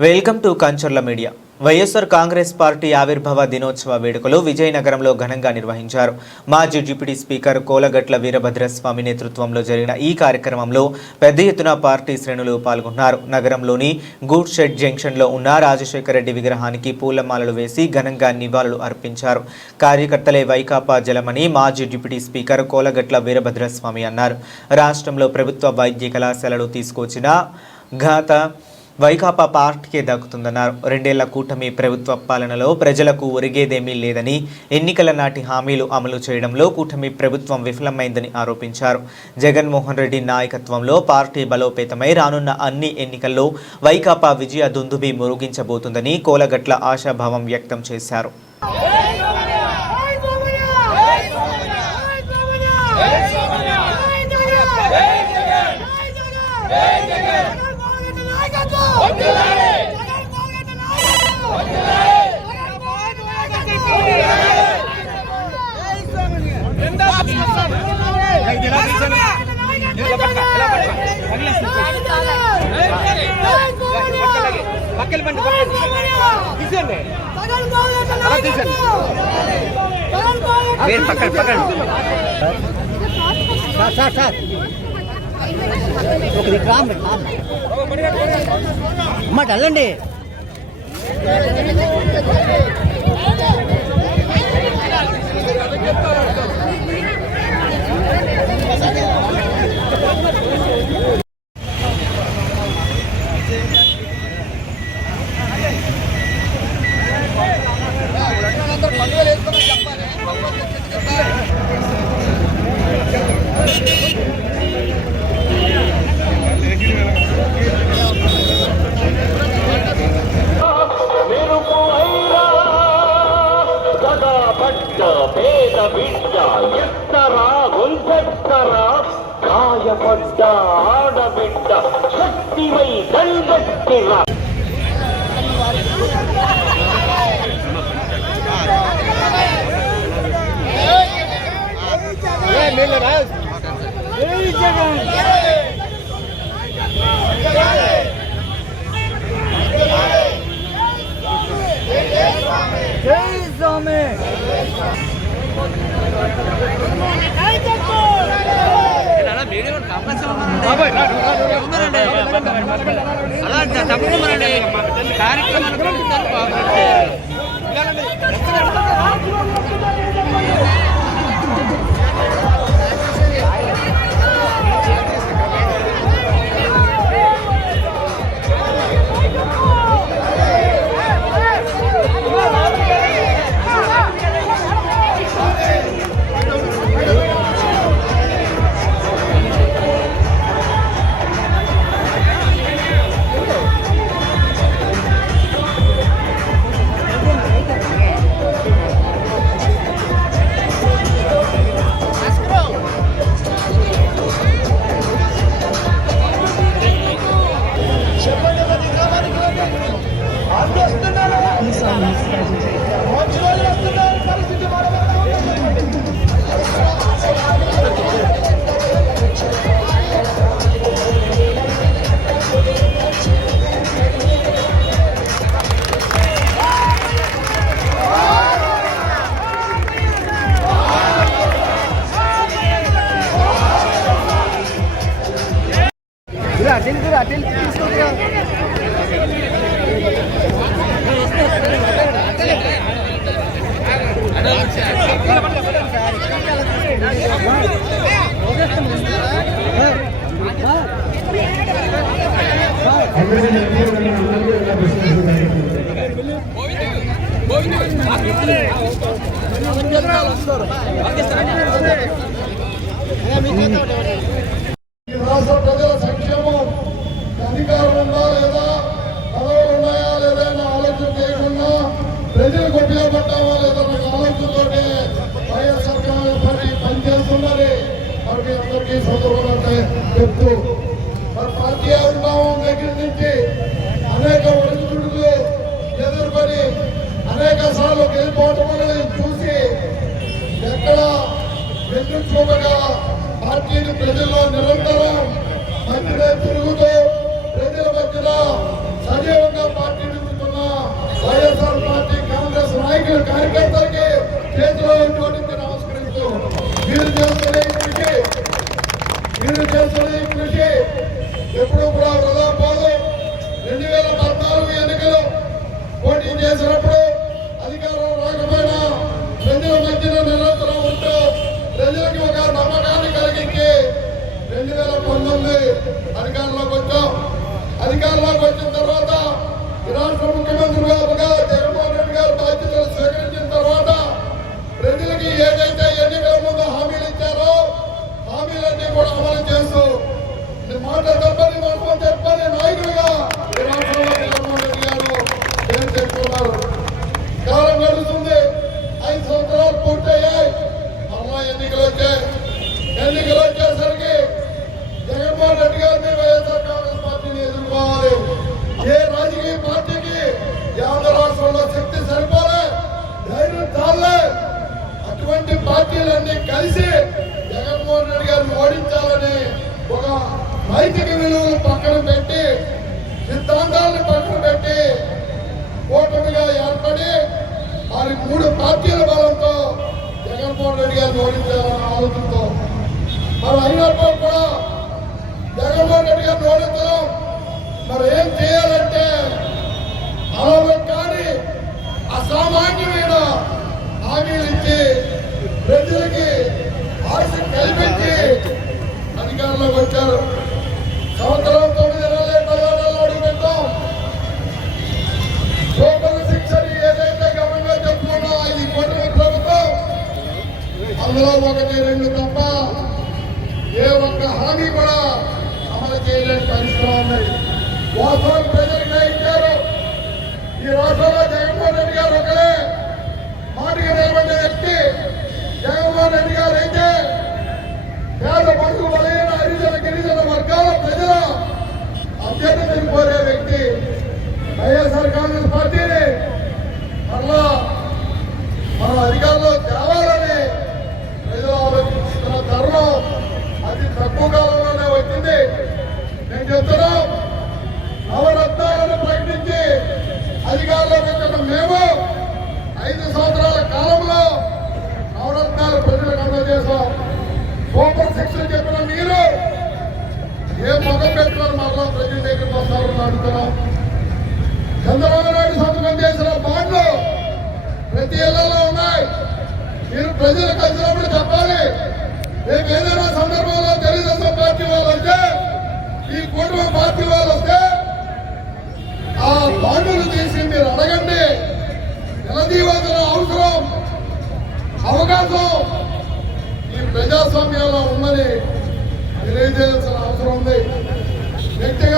Welcome to Kancharla media. YSR Congress party ఆవిర్భావ దినోత్సవ వేడుకలు విజయనగరంలో ఘనంగా నిర్వహించారు. మాజీ డిప్యూటీ స్పీకర్ కోలగట్ల వీరభద్రస్వామి నేతృత్వంలో జరిగిన ఈ కార్యక్రమంలో పెద్ద ఎత్తున పార్టీ శ్రేణులు పాల్గొన్నారు. నగరంలోని గూడ్ షెడ్ జంక్షన్లో ఉన్న రాజశేఖర రెడ్డి విగ్రహానికి పూలమాలలు వేసి ఘనంగా నివాళులు అర్పించారు. కార్యకర్తలే వైకాపా జలమని మాజీ డిప్యూటీ స్పీకర్ కోలగట్ల వీరభద్రస్వామి అన్నారు. రాష్ట్రంలో ప్రభుత్వ వైద్య కళాశాలలు తీసుకొచ్చిన ఘనత వైకాపా పార్టీకే దక్కుతుందన్నారు. 2 ఏళ్ల కూటమి ప్రభుత్వ పాలనలో ప్రజలకు ఒరిగేదేమీ లేదని, ఎన్నికల నాటి హామీలు అమలు చేయడంలో కూటమి ప్రభుత్వం విఫలమైందని ఆరోపించారు. జగన్మోహన్ రెడ్డి నాయకత్వంలో పార్టీ బలోపేతమై రానున్న అన్ని ఎన్నికల్లో వైకాపా విజయ దుందుబి మురిగించబోతుందని కోలగట్ల ఆశాభావం వ్యక్తం చేశారు. వెళ్ళండి. ఆడబిడ్డ శక్తివై దండెత్తిరా అలా తప్పకుండా కార్యక్రమాలు రాష్ట్ర ప్రజల సంక్షేమం అధికారం ఉందా లేదా, పదవులు ఉన్నాయా లేదా అన్న ఆలోచన చేయకుండా ప్రజలకు ఉపయోగపడ్డామా లేదన్న ఆలోచనతో వైఎస్ఆర్ కాంగ్రెస్ పార్టీ పనిచేస్తున్నది. మరి అందరికీ సందర్భంగా చెప్తూ మరి పార్టీ ఆవిర్భావం దగ్గర నుంచి అనేక ఒడిదుడుకులు ఎదుర్కొని అనేక సార్లు గెలిపోవటం చూసి ఎక్కడ వెన్నుచూపగా పార్టీని ప్రజల్లో నిరంతరం మధ్యనే తిరుగుతూ ప్రజల మధ్యన సజీవంగా మీరు చేస్తున్న ఈ కృషి ఎప్పుడు కూడా వృధా పోదు. 2014 ఎన్నికలు పోటీ చేసినప్పుడు అధికారం రాకపోయినా ప్రజల మధ్యన నిరంతరం ఉంటూ ప్రజలకి ఒక నమ్మకాన్ని కలిగించి 2019 అధికారంలోకి వచ్చాం. అధికారంలోకి వచ్చిన తర్వాత ఈ రాష్ట్ర ముఖ్యమంత్రిగా జగన్మోహన్ రెడ్డి గారు బాధ్యతలు స్వీకరించిన తర్వాత ప్రజలకి ఏదైతే ఎన్నికల ముందు హామీలు ఇచ్చారో హామీలన్నీ కూడా అమలు చేస్తూ మాట తప్పని మాట చెప్పని నాయకుడిగా ఈ రాష్ట్రంలో జగన్మోహన్ రెడ్డి గారు పేరు తెచ్చుకున్నారు. కాలం గడుస్తుంది, 5 సంవత్సరాలు పూర్తయ్యాయి. మళ్ళా ఎన్నికలు వచ్చాయి. ఎన్నికలు వచ్చేసరికి జగన్మోహన్ రెడ్డి గారిని వైఎస్ఆర్ కాంగ్రెస్ పార్టీని ఎదుర్కోవాలి. ఏ రాజకీయ పార్టీకి ఆంధ్ర రాష్ట్రంలో శక్తి సరిపోలే, ధైర్యం చాలే. అటువంటి పార్టీలన్నీ కలిసి జగన్మోహన్ రెడ్డి గారిని ఓడించాలని ఒక నైతిక విలువలు పక్కన పెట్టి సిద్ధాంతాలను పక్కన పెట్టి కూటమిగా ఏర్పడి వారి 3 పార్టీల బలంతో జగన్మోహన్ రెడ్డి గారిని ఓడించాలన్న ఆలోచనతో మరి అయినప్పుడు కూడా జగన్మోహన్ రెడ్డి గారిని ఓడించడం మరి ఏం చేయాలంటే అలా కానీ అసామాన్యమైన హామీలు ఇచ్చి ప్రజలకి ఆశ కల్పించి అధికారంలోకి వచ్చారు. సంవత్సరం 9 నెలలే 10 నెలలు అడుగు పెట్టాం. సూపర్ శిక్షని ఏదైతే గమనంగా చెప్పుకున్నా ఈ కూటమి ప్రభుత్వం అందులో 1, 2 తప్ప ఏ ఒక్క హామీ కూడా అమలు చేయలేని పరిస్థితులు ఉన్నాయి. వాస్తవం ప్రజలకు ఇచ్చారు. ఈ రాష్ట్రంలో జగన్మోహన్ రెడ్డి గారు ఒకరే మాటికి నిలబడ్డ వ్యక్తి. జగన్మోహన్ రెడ్డి గారు అయితే పేద పడుగు బలైన హరిజన గిరిజన వర్గాల ప్రజల అభ్యర్థిని కోరే వ్యక్తి. వైఎస్ఆర్ కాంగ్రెస్ పార్టీని మళ్ళా మన అధికారంలో తేవాలని ప్రజలు ఆలోచిస్తున్న తరుణం అతి తక్కువ కాలంలోనే వచ్చింది. నేను చెప్తున్నా, నవరత్నాలను ప్రకటించి అధికారంలోకి వచ్చిన మేము 5 సంవత్సరాల కాలంలో నవరత్నాలు ప్రజలకు అందజేశాం. సూపర్ శిక్షణ చెప్పిన మీరు ఏ ముఖం పెట్టుకుని మరలా ప్రజల దగ్గరికి వస్తారని అడుగుతున్నాం. చంద్రబాబు నాయుడు సంతకం చేసిన బాండ్లు ప్రతి ఇళ్లలో ఉన్నాయి. మీరు ప్రజలకు కలిసినప్పుడు చెప్పాలి. రేపు ఏదైనా సందర్భంలో తెలుగుదేశం పార్టీ వాళ్ళు వస్తే, ఈ కుటుంబ పార్టీ వాళ్ళు వస్తే ఆ బాండ్లు తీసి మీరు అడగండి. నిలదీయవలసిన అవసరం, అవకాశం ఈ ప్రజాస్వామ్యంలో ఉందని తెలియజేయాల్సిన అవసరం ఉంది. వ్యక్తిగత